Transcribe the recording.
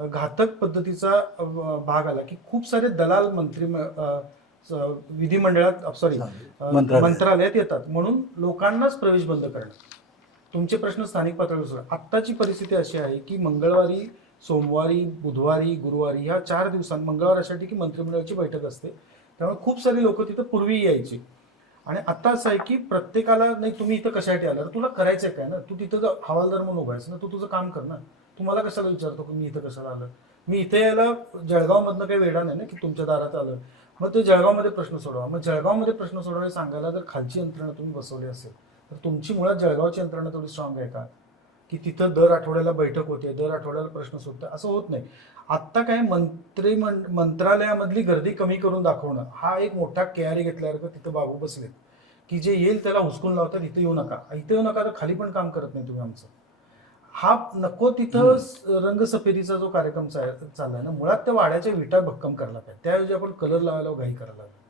घातक पद्धतीचा भाग आला की खूप सारे दलाल विधिमंडळात सॉरी मंत्रालयात येतात म्हणून लोकांनाच प्रवेश बंद करणं. तुमचे प्रश्न स्थानिक पातळीवर सोडा. आत्ताची परिस्थिती अशी आहे की मंगळवारी, सोमवारी, बुधवारी, गुरुवारी ह्या 4 दिवसांत, मंगळवार अशासाठी की मंत्रिमंडळाची बैठक असते, त्यामुळे खूप सारी लोक तिथं पूर्वी यायची. आणि आता असं आहे की प्रत्येकाला नाही तुम्ही इथं कशासाठी आला, तुला करायचंय काय ना, तू तिथं हवालदार म्हणून उभायचं ना, तू तुझं काम कर ना. तुम्हाला कशाला विचारतो की मी इथं कशाला आलं. मी इथे यायला जळगावमधनं काही वेडा नाही ना की तुमच्या दारात आलं. मग ते जळगावमध्ये प्रश्न सोडवा. मग जळगावमध्ये प्रश्न सोडवायला सांगायला जर खालची यंत्रणा तुम्ही बसवली असेल तर तुमची मुळात जळगावची यंत्रणा तेवढी स्ट्रॉंग आहे का की तिथं दर आठवड्याला बैठक होते, दर आठवड्याला प्रश्न सुटतात? असं होत नाही. आत्ता काय मंत्रालयामधली गर्दी कमी करून दाखवणं हा एक मोठा केआरई घेतल्यावर तिथं बाबू बसलेत की जे येईल त्याला हुसकून लावतात, इथं येऊ नका, इथं येऊ नका, तर खाली पण काम करत नाही तुम्ही आमचं. हा नको तिथं रंगसफेदीचा जो कार्यक्रम चाललाय ना, मुळात त्या वाड्याच्या विटा भक्कम करायला पाहिजे, त्याऐवजी आपण कलर लावायला घाई करायला लागलो.